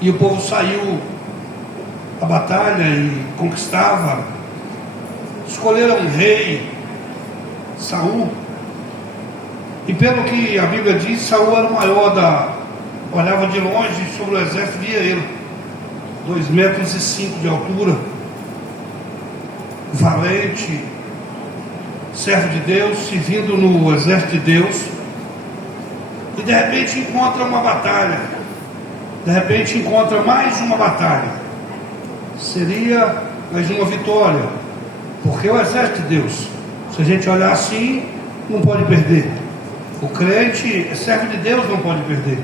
e o povo saiu à batalha e conquistava. Escolheram um rei, Saul, e pelo que a Bíblia diz, Saul era o maior olhava de longe sobre o exército, via ele, 2,5 metros de altura, valente, servo de Deus, servindo no exército de Deus, e de repente encontra uma batalha, de repente encontra mais uma batalha, seria mais uma vitória, porque é o exército de Deus. Se a gente olhar assim, não pode perder. O crente, servo de Deus, não pode perder.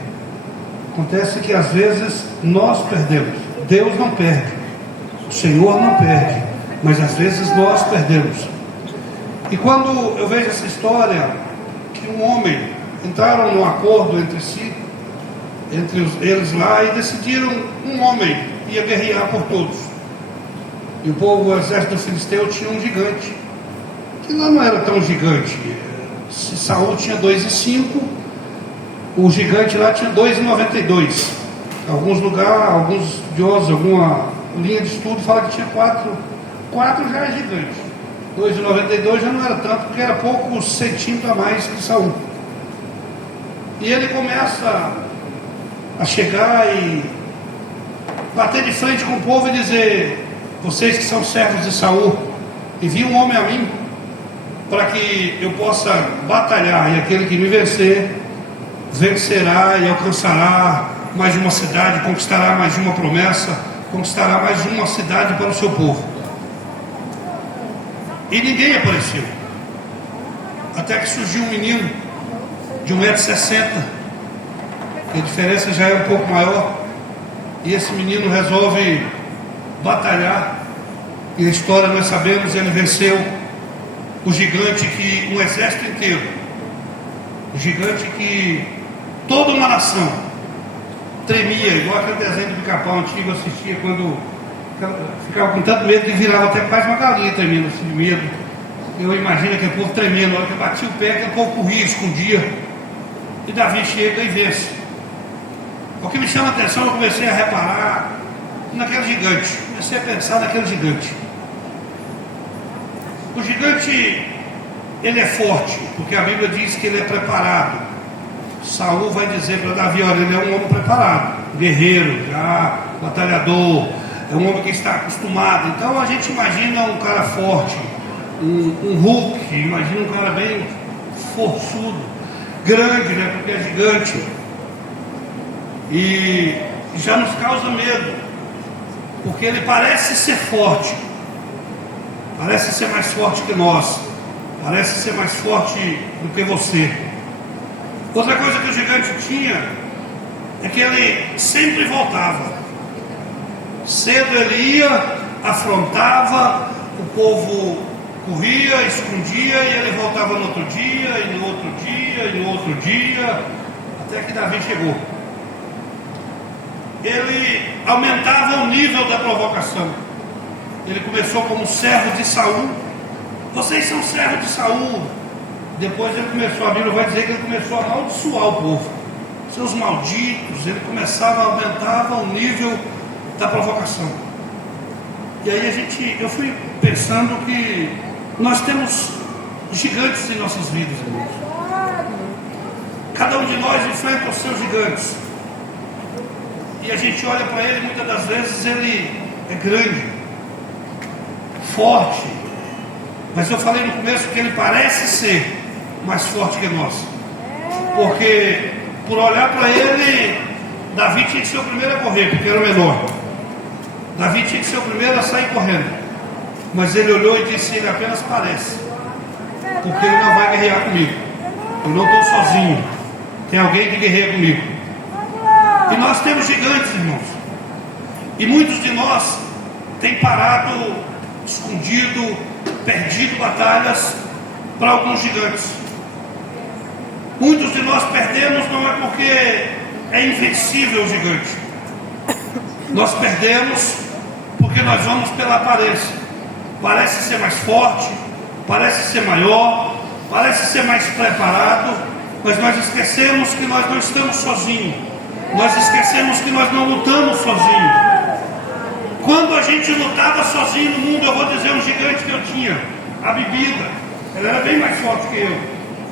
Acontece que às vezes nós perdemos. Deus não perde, o Senhor não perde, mas às vezes nós perdemos. E quando eu vejo essa história, que um homem entraram num acordo entre si, eles lá, e decidiram, um homem ia guerrear por todos. E o povo, o exército filisteu, tinha um gigante, que lá não era tão gigante. Se Saul tinha 2,5, o gigante lá tinha 2,92. Alguns lugares, alguns estudiosos, alguma linha de estudo fala que tinha 4 já é gigante. 2,92 já não era tanto, porque era poucos centímetros a mais que Saul. E ele começa a chegar e bater de frente com o povo e dizer: vocês que são servos de Saul, enviem um homem a mim, para que eu possa batalhar, e aquele que me vencer, vencerá e alcançará mais de uma cidade, conquistará mais de uma promessa, conquistará mais de uma cidade para o seu povo. E ninguém apareceu, até que surgiu um menino de 1,60 m, a diferença já é um pouco maior, e esse menino resolve batalhar, e a história nós sabemos, ele venceu o gigante que um exército inteiro, o gigante que toda uma nação tremia, igual aquele desenho do Pica-Pau antigo, eu assistia quando ficava com tanto medo que virava até quase uma galinha tremendo assim de medo. Eu imagino aquele povo tremendo, na hora que batia o pé, aquele povo corria, escondia, e Davi chega e vence. O que me chama a atenção, eu comecei a reparar naquele gigante, comecei a pensar naquele gigante. O gigante, ele é forte, porque a Bíblia diz que ele é preparado. Saul vai dizer para Davi: olha, ele é um homem preparado, guerreiro, já batalhador, é um homem que está acostumado. Então a gente imagina um cara forte, um Hulk, imagina um cara bem forçudo, grande, né, porque é gigante, e já nos causa medo, porque ele parece ser forte, parece ser mais forte que nós, parece ser mais forte do que você. Outra coisa que o gigante tinha é que ele sempre voltava. Cedo ele ia, afrontava, o povo corria, escondia, e ele voltava no outro dia, e no outro dia, e no outro dia, até que Davi chegou. Ele aumentava o nível da provocação. Ele começou como servo de Saul. Vocês são servos de Saul. Depois ele começou, a Bíblia vai dizer que ele começou a amaldiçoar o povo. Seus malditos, ele começava, aumentava o nível da provocação. E aí eu fui pensando que nós temos gigantes em nossas vidas, irmãos. Cada um de nós enfrenta os seus gigantes. E a gente olha para ele, muitas das vezes ele é grande, forte, mas eu falei no começo que ele parece ser mais forte que nós, porque por olhar para ele, Davi tinha que ser o primeiro a correr, porque era o menor. Davi tinha que ser o primeiro a sair correndo, mas ele olhou e disse: ele apenas parece, porque ele não vai guerrear comigo, eu não estou sozinho, tem alguém que guerreia comigo. E nós temos gigantes, irmãos, e muitos de nós têm parado, escondido, perdido batalhas para alguns gigantes. Muitos de nós perdemos não é porque é invencível o gigante. Nós perdemos porque nós vamos pela aparência. Parece ser mais forte, parece ser maior, parece ser mais preparado, mas nós esquecemos que nós não estamos sozinhos. Nós esquecemos que nós não lutamos sozinhos. Quando a gente lutava sozinho no mundo, eu vou dizer um gigante que eu tinha, a bebida. Ela era bem mais forte que eu.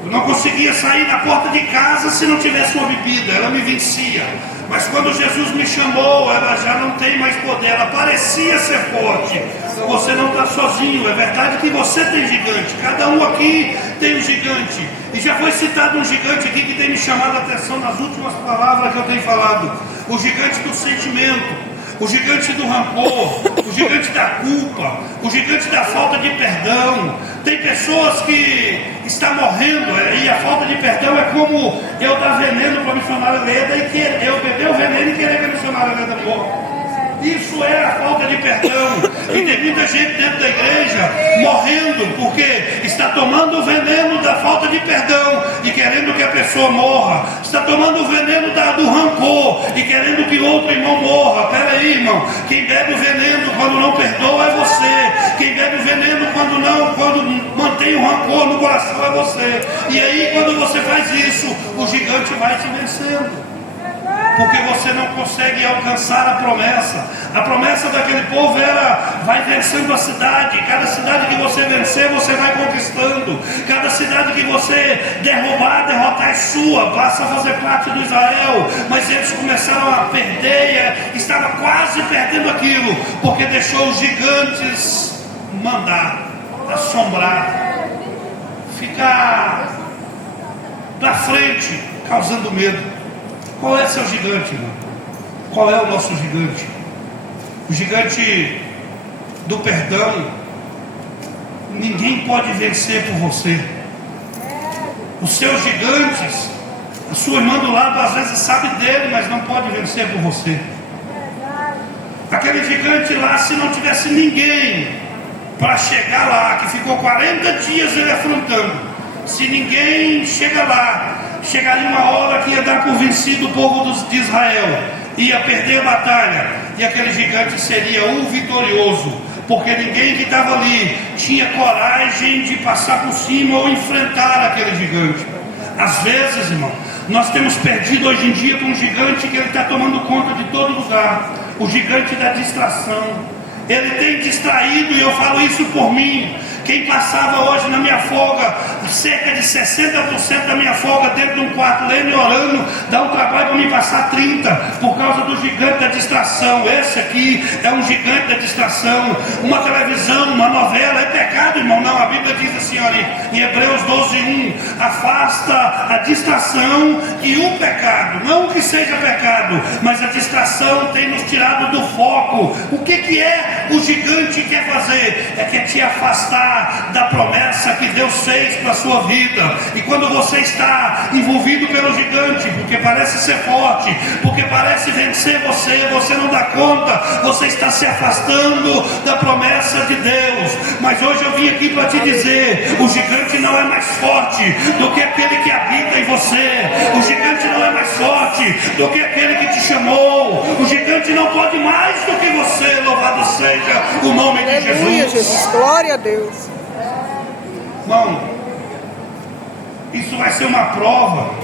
Eu não conseguia sair da porta de casa se não tivesse uma bebida, ela me vencia. Mas quando Jesus me chamou, ela já não tem mais poder, ela parecia ser forte. Você não está sozinho, é verdade que você tem gigante, cada um aqui tem um gigante. E já foi citado um gigante aqui que tem me chamado a atenção nas últimas palavras que eu tenho falado. O gigante do sentimento, o gigante do rancor, o gigante da culpa, o gigante da falta de perdão. Tem pessoas que estão morrendo e a falta de perdão é como eu dar veneno para a missionária Leda e eu beber o veneno e querer que a missionária Leda morra. Isso é a falta de perdão. E tem muita gente dentro da igreja morrendo porque está tomando o veneno da falta de perdão e querendo que a pessoa morra. Está tomando o veneno do rancor e querendo que outro irmão morra. Pera aí, irmão. Quem bebe o veneno quando não perdoa é você. Quem bebe o veneno quando mantém o rancor no coração é você. E aí quando você faz isso, o gigante vai te vencendo. Porque você não consegue alcançar a promessa. A promessa daquele povo era: vai vencendo a cidade. Cada cidade que você vencer, você vai conquistando. Cada cidade que você derrotar é sua, passa a fazer parte do Israel. Mas eles começaram a perder, estava quase perdendo aquilo, porque deixou os gigantes mandar, assombrar, ficar da frente, causando medo. Qual é seu gigante, irmão? Qual é o nosso gigante? O gigante do perdão. Ninguém pode vencer por você. Os seus gigantes, a sua irmã do lado às vezes sabe dele, mas não pode vencer por você. Aquele gigante lá, se não tivesse ninguém para chegar lá, que ficou 40 dias ele afrontando, se ninguém chega lá, chegaria uma hora que ia dar por vencido o povo de Israel, ia perder a batalha, e aquele gigante seria o vitorioso, porque ninguém que estava ali tinha coragem de passar por cima ou enfrentar aquele gigante. Às vezes, irmão, nós temos perdido hoje em dia para um gigante que ele está tomando conta de todo lugar, o gigante da distração. Ele tem distraído, e eu falo isso por mim. Quem passava hoje na minha folga, cerca de 60% da minha folga dentro de um quarto lendo e orando, dá um trabalho para me passar 30%, por causa do gigante da distração. Esse aqui é um gigante da distração. Uma televisão, uma novela, é pecado, irmão? Não, a Bíblia diz assim, olha, em Hebreus 12:1, afasta a distração e o pecado. Não que seja pecado, mas a distração tem nos tirado do foco. O que é o gigante quer fazer? É que te afastar da promessa que Deus fez para a sua vida. E quando você está envolvido pelo gigante, porque parece ser forte, porque parece vencer você não dá conta, você está se afastando da promessa de Deus. Mas hoje eu vim aqui para te dizer: o gigante não é mais forte do que aquele que habita em você. O gigante não é mais forte do que aquele que te chamou. O gigante não pode mais do que você. Louvado seja o nome de Jesus. Glória a Deus. Irmão, isso vai ser uma prova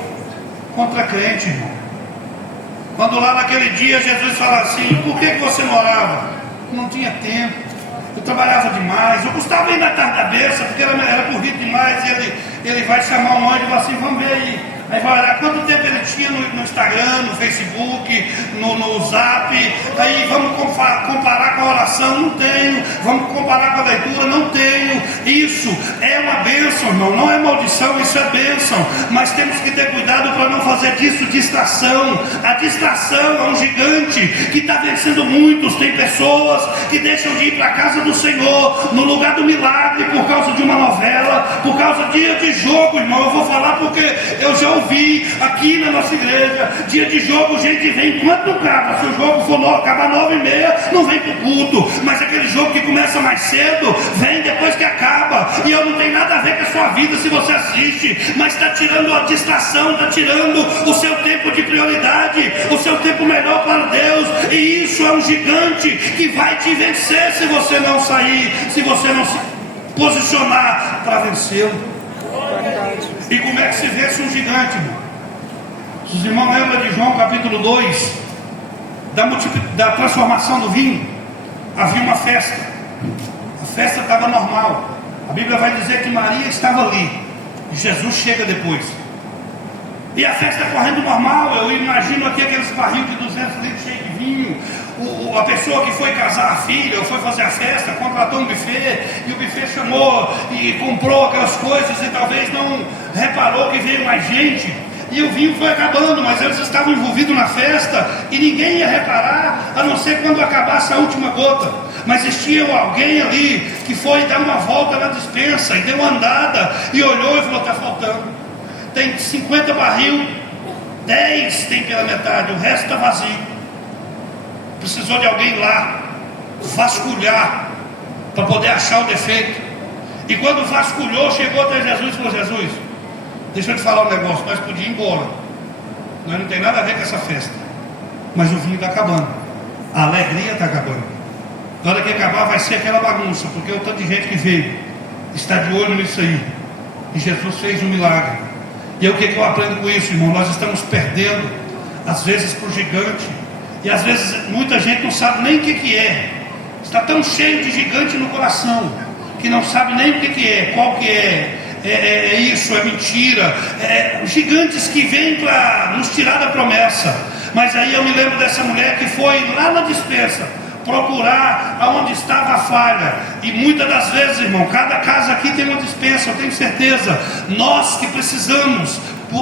contra crente, irmão. Quando lá naquele dia Jesus fala assim: por que você não orava? Não tinha tempo, eu trabalhava demais, eu gostava ainda da tarde da bênção, porque era corrido demais. E ele vai chamar um anjo e fala assim: vamos ver aí. Aí vai olhar quanto tempo ele tinha no Instagram, no Facebook, no Zap. Aí vamos comparar com a oração, não tenho. Vamos comparar com a leitura, não tenho. Isso é uma bênção, irmão, não é maldição, isso é bênção. Mas temos que ter cuidado para não fazer disso distração. A distração é um gigante que está vencendo muitos. Tem pessoas que deixam de ir para a casa do Senhor no lugar do milagre por causa de uma novela, por causa de dia de jogo, irmão. Eu vou falar porque eu já ouvi aqui na nossa igreja: dia de jogo, gente vem enquanto não acaba. Se o jogo for acabar 9h30, não vem para o culto. Mas aquele jogo que começa mais cedo, vem depois que acaba. E eu não tenho nada a ver com a sua vida se você assiste, mas está tirando a distração, está tirando o seu tempo de prioridade, o seu tempo melhor para Deus. E isso é um gigante que vai te vencer se você não sair, se você não se posicionar para vencê-lo. E como é que se vence um gigante, irmão? Se os irmãos lembram de João capítulo 2, da transformação do vinho, havia uma festa. A festa estava normal. A Bíblia vai dizer que Maria estava ali e Jesus chega depois. E a festa correndo normal. Eu imagino aqui aqueles barril de 200 litros cheios de vinho. A pessoa que foi casar a filha, ou foi fazer a festa, contratou um buffet, e o buffet chamou e comprou aquelas coisas, e talvez não reparou que veio mais gente, e o vinho foi acabando, mas eles estavam envolvidos na festa, e ninguém ia reparar, a não ser quando acabasse a última gota. Mas existia alguém ali que foi dar uma volta na despensa, e deu uma andada, e olhou e falou: está faltando. Tem 50 barril, 10 tem pela metade, o resto está vazio. Precisou de alguém lá vasculhar para poder achar o defeito. E quando vasculhou, chegou até Jesus e falou: Jesus, deixa eu te falar um negócio, nós podíamos ir embora, nós não tem nada a ver com essa festa, mas o vinho está acabando, a alegria está acabando. Na hora que acabar vai ser aquela bagunça, porque o tanto de gente que veio está de olho nisso aí. E Jesus fez um milagre. E o que eu aprendo com isso, irmão? Nós estamos perdendo às vezes para o gigante. E às vezes muita gente não sabe nem o que é. Está tão cheio de gigante no coração que não sabe nem o que é, qual que é isso, é mentira. Gigantes que vêm para nos tirar da promessa. Mas aí eu me lembro dessa mulher que foi lá na despensa procurar aonde estava a falha. E muitas das vezes, irmão, cada casa aqui tem uma despensa, eu tenho certeza. Nós que precisamos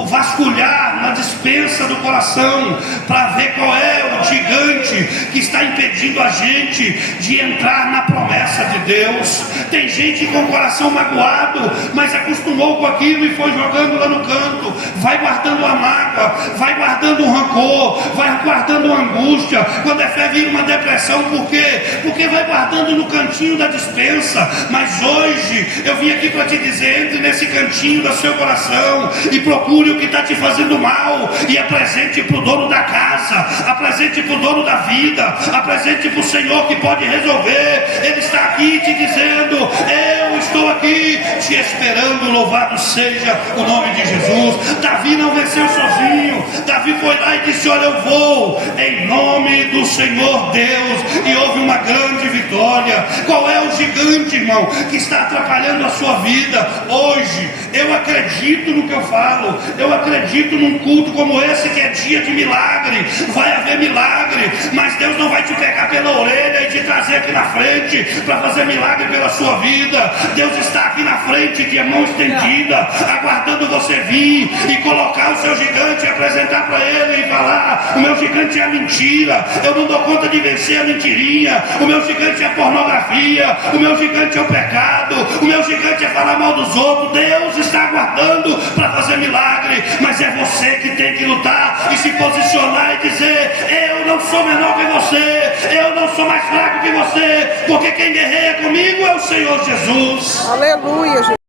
vasculhar na despensa do coração para ver qual é o gigante que está impedindo a gente de entrar na promessa de Deus. Tem gente com o coração magoado, mas acostumou com aquilo e foi jogando lá no canto, vai guardando a mágoa, vai guardando o rancor, vai guardando a angústia. Quando é fé, vira uma depressão. Por quê? Porque vai guardando no cantinho da despensa. Mas hoje eu vim aqui para te dizer: entre nesse cantinho do seu coração e procure o que está te fazendo mal e apresente para o dono da casa, apresente para o dono da vida, apresente para o Senhor que pode resolver. Ele está aqui te dizendo: eu estou aqui te esperando. Louvado seja o nome de Jesus. Davi não venceu sozinho. Davi foi lá e disse: olha, eu vou em nome do Senhor Deus, e houve uma grande vitória. Qual é o gigante, irmão, que está atrapalhando a sua vida hoje? Eu acredito no que eu falo. Eu acredito num culto como esse, que é dia de milagre. Vai haver milagre, mas Deus não vai te pegar pela orelha e te trazer aqui na frente para fazer milagre pela sua vida. Deus está aqui na frente, de mão estendida, aguardando você vir e colocar o seu gigante, apresentar para ele e falar: o meu gigante é a mentira, eu não dou conta de vencer a mentirinha. O meu gigante é a pornografia, o meu gigante é o pecado, o meu gigante é falar mal dos outros. Deus está aguardando para fazer milagre, mas é você que tem que lutar e se posicionar e dizer: eu não sou menor que você, eu não sou mais fraco que você, porque quem guerreia comigo é o Senhor Jesus. Aleluia, Jesus.